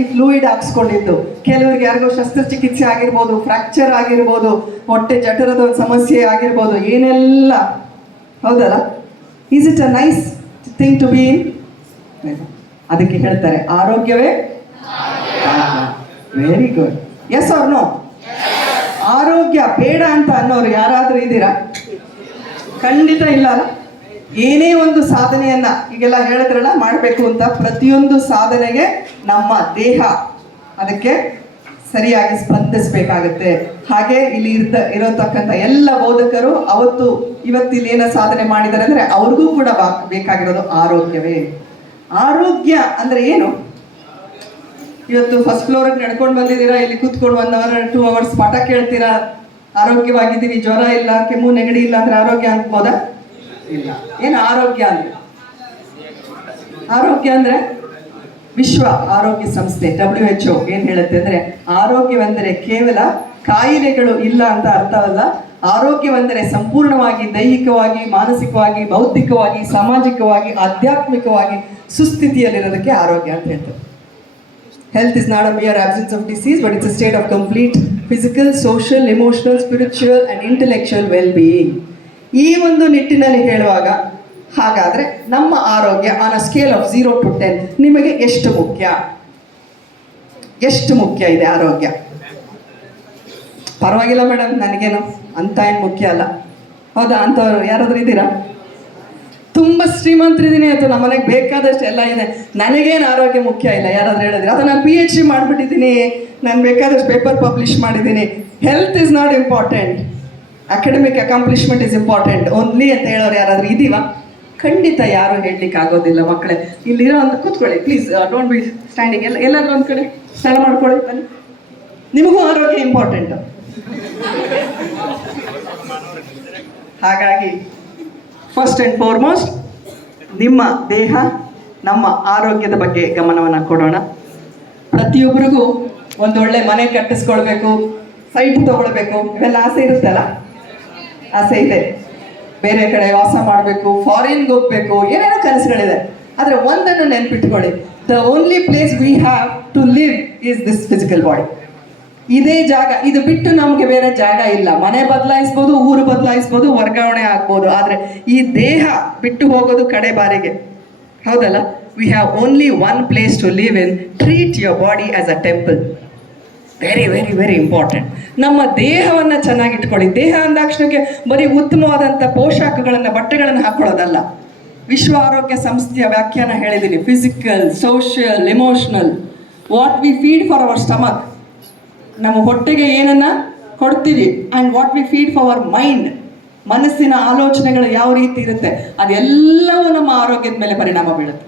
ರೀತಿ ಫ್ಲೂಯಿಡ್ ಹಾಕ್ಸ್ಕೊಂಡಿದ್ದು, ಕೆಲವರಿಗೆ ಯಾರಿಗೋ ಶಸ್ತ್ರಚಿಕಿತ್ಸೆ ಆಗಿರ್ಬೋದು, ಫ್ರ್ಯಾಕ್ಚರ್ ಆಗಿರ್ಬೋದು, ಹೊಟ್ಟೆ ಜಠರದ ಸಮಸ್ಯೆ ಆಗಿರ್ಬೋದು, ಏನೆಲ್ಲ. ಹೌದಲ್ಲ? Is it a nice thing to be in? ಅದಕ್ಕೆ ಹೇಳ್ತಾರೆ ಆರೋಗ್ಯವೇ. Very good. Yes or no? ಆರೋಗ್ಯ ಬೇಡ ಅಂತ ಅನ್ನೋರು ಯಾರಾದರೂ ಇದ್ದೀರಾ? ಖಂಡಿತ ಇಲ್ಲ ಅಲ್ಲ. ಏನೇ ಒಂದು ಸಾಧನೆಯನ್ನ ಈಗೆಲ್ಲ ಹೇಳಿದ್ರಲ್ಲ ಮಾಡಬೇಕು ಅಂತ, ಪ್ರತಿಯೊಂದು ಸಾಧನೆಗೆ ನಮ್ಮ ದೇಹ ಅದಕ್ಕೆ ಸರಿಯಾಗಿ ಸ್ಪಂದಿಸಬೇಕಾಗತ್ತೆ. ಹಾಗೆ ಇಲ್ಲಿ ಇರತಕ್ಕಂಥ ಎಲ್ಲ ಬೋಧಕರು ಇವತ್ತಿಲ್ಲಿ ಏನೋ ಸಾಧನೆ ಮಾಡಿದ್ದಾರೆ ಅಂದರೆ ಅವ್ರಿಗೂ ಕೂಡ ಬೇಕಾಗಿರೋದು ಆರೋಗ್ಯವೇ. ಆರೋಗ್ಯ ಅಂದರೆ ಏನು? ಇವತ್ತು ಫಸ್ಟ್ ಫ್ಲೋರ್ಗೆ ನಡ್ಕೊಂಡು ಬಂದಿದ್ದೀರಾ, ಇಲ್ಲಿ ಕೂತ್ಕೊಂಡು 1 hour 2 hours ಪಾಠ ಕೇಳ್ತೀರಾ, ಆರೋಗ್ಯವಾಗಿದ್ದೀವಿ, ಜ್ವರ ಇಲ್ಲ, ಕೆಮ್ಮು ನೆಗಡಿ ಇಲ್ಲ ಅಂದ್ರೆ ಆರೋಗ್ಯ ಅನ್ಬೋದಾ? ಇಲ್ಲ. ಏನು ಆರೋಗ್ಯ ಅಂದ್ರೆ? ಆರೋಗ್ಯ ಅಂದ್ರೆ ವಿಶ್ವ ಆರೋಗ್ಯ ಸಂಸ್ಥೆ WHO ಏನ್ ಹೇಳುತ್ತೆ ಅಂದ್ರೆ, ಆರೋಗ್ಯವೆಂದರೆ ಕೇವಲ ಕಾಯಿಲೆಗಳು ಇಲ್ಲ ಅಂತ ಅರ್ಥವಲ್ಲ. ಆರೋಗ್ಯವೆಂದರೆ ಸಂಪೂರ್ಣವಾಗಿ ದೈಹಿಕವಾಗಿ, ಮಾನಸಿಕವಾಗಿ, ಬೌದ್ಧಿಕವಾಗಿ, ಸಾಮಾಜಿಕವಾಗಿ, ಆಧ್ಯಾತ್ಮಿಕವಾಗಿ ಸುಸ್ಥಿತಿಯಲ್ಲಿರೋದಕ್ಕೆ ಆರೋಗ್ಯ ಅಂತ ಹೇಳ್ತಾರೆ. Health is not a mere absence of disease, but it's a state of complete physical, social, emotional, spiritual and intellectual well-being. ಈ ಒಂದು ನಿಟ್ಟಿನಲ್ಲಿ ಹೇಳುವಾಗ, ಹಾಗಾದ್ರೆ ನಮ್ಮ ಆರೋಗ್ಯ on a scale of 0 to 10 ನಿಮಗೆ ಎಷ್ಟು ಮುಖ್ಯ? ಎಷ್ಟು ಮುಖ್ಯ ಇದೆ ಆರೋಗ್ಯ? ಪರವಾಗಿಲ್ಲ ಮೇಡಮ್, ನನಗೇನು ಅಂತ ಏನು ಮುಖ್ಯ ಅಲ್ಲ. ಹೌದಾ? ಅಂಥವ್ರು ಯಾರಾದ್ರೂ ಇದ್ದೀರಾ? ತುಂಬ ಶ್ರೀಮಂತರಿದ್ದೀನಿ ಅಥವಾ ನಮ್ಮನೆಗೆ ಬೇಕಾದಷ್ಟು ಎಲ್ಲ ಇದೆ, ನನಗೇನು ಆರೋಗ್ಯ ಮುಖ್ಯ ಇಲ್ಲ ಯಾರಾದ್ರೂ ಹೇಳಿದ್ರೆ? ಅಥವಾ ನಾನು PhD ಮಾಡಿಬಿಟ್ಟಿದ್ದೀನಿ, ನಾನು ಬೇಕಾದಷ್ಟು ಪೇಪರ್ ಪಬ್ಲಿಷ್ ಮಾಡಿದ್ದೀನಿ, health is not important, academic accomplishment is important only ಅಂತ ಹೇಳೋರು ಯಾರಾದ್ರೂ ಇದೀವ? ಖಂಡಿತ ಯಾರು ಹೇಳಲಿಕ್ಕೆ ಆಗೋದಿಲ್ಲ. ಮಕ್ಕಳೇ, ಇಲ್ಲಿರೋ ಒಂದು ಕೂತ್ಕೊಳ್ಳಿ ಪ್ಲೀಸ್, ಡೋಂಟ್ ಬಿ ಸ್ಟ್ಯಾಂಡಿಂಗ್. ಎಲ್ಲಾದ್ರೂ ಒಂದು ಕಡೆ ಸ್ಥಳ ಮಾಡ್ಕೊಳ್ಳಿ ಬನ್ನಿ. ನಿಮಗೂ ಆರೋಗ್ಯ ಇಂಪಾರ್ಟೆಂಟ್. ಹಾಗಾಗಿ ಫಸ್ಟ್ ಆ್ಯಂಡ್ ಫಾರ್ಮೋಸ್ಟ್ ನಿಮ್ಮ ದೇಹ, ನಮ್ಮ ಆರೋಗ್ಯದ ಬಗ್ಗೆ ಗಮನವನ್ನು ಕೊಡೋಣ. ಪ್ರತಿಯೊಬ್ಬರಿಗೂ ಒಂದೊಳ್ಳೆ ಮನೆ ಕಟ್ಟಿಸ್ಕೊಳ್ಬೇಕು, ಸೈಟ್ ತಗೊಳ್ಬೇಕು, ಇವೆಲ್ಲ ಆಸೆ ಇರುತ್ತಲ್ಲ, ಆಸೆ ಇದೆ. ಬೇರೆ ಕಡೆ ವಾಸ ಮಾಡಬೇಕು, ಫಾರಿನ್ಗೆ ಹೋಗ್ಬೇಕು, ಏನೇನೋ ಕನಸುಗಳಿದೆ. ಆದರೆ ಒಂದನ್ನು ನೆನ್ಪಿಟ್ಕೊಳ್ಳಿ, the only place we have to live is this physical body. ಇದೇ ಜಾಗ, ಇದು ಬಿಟ್ಟು ನಮಗೆ ಬೇರೆ ಜಾಗ ಇಲ್ಲ. ಮನೆ ಬದಲಾಯಿಸ್ಬೋದು, ಊರು ಬದಲಾಯಿಸ್ಬೋದು, ವರ್ಗಾವಣೆ ಆಗ್ಬೋದು, ಆದರೆ ಈ ದೇಹ ಬಿಟ್ಟು ಹೋಗೋದು ಕಡೆ ಬಾರಿಗೆ. ಹೌದಲ್ಲ? We have only one place to live in. Treat your body as a temple. Very very very important. ನಮ್ಮ ದೇಹವನ್ನು ಚೆನ್ನಾಗಿಟ್ಕೊಳ್ಳಿ. ದೇಹ ಅಂದಾಕ್ಷಣಕ್ಕೆ ಬರೀ ಉತ್ತಮವಾದಂಥ ಪೋಷಾಕಗಳನ್ನು, ಬಟ್ಟೆಗಳನ್ನು ಹಾಕ್ಕೊಳ್ಳೋದಲ್ಲ. ವಿಶ್ವ ಆರೋಗ್ಯ ಸಂಸ್ಥೆಯ ವ್ಯಾಖ್ಯಾನ ಹೇಳಿದ್ದೀನಿ: physical, social, emotional. What we feed for our stomach, ನಮ್ಮ ಹೊಟ್ಟೆಗೆ ಏನನ್ನ ಕೊಡ್ತೀವಿ, and what we feed for our mind, ಮನಸ್ಸಿನ ಆಲೋಚನೆಗಳು ಯಾವ ರೀತಿ ಇರುತ್ತೆ, ಅದೆಲ್ಲವೂ ನಮ್ಮ ಆರೋಗ್ಯದ ಮೇಲೆ ಪರಿಣಾಮ ಬೀಳುತ್ತೆ.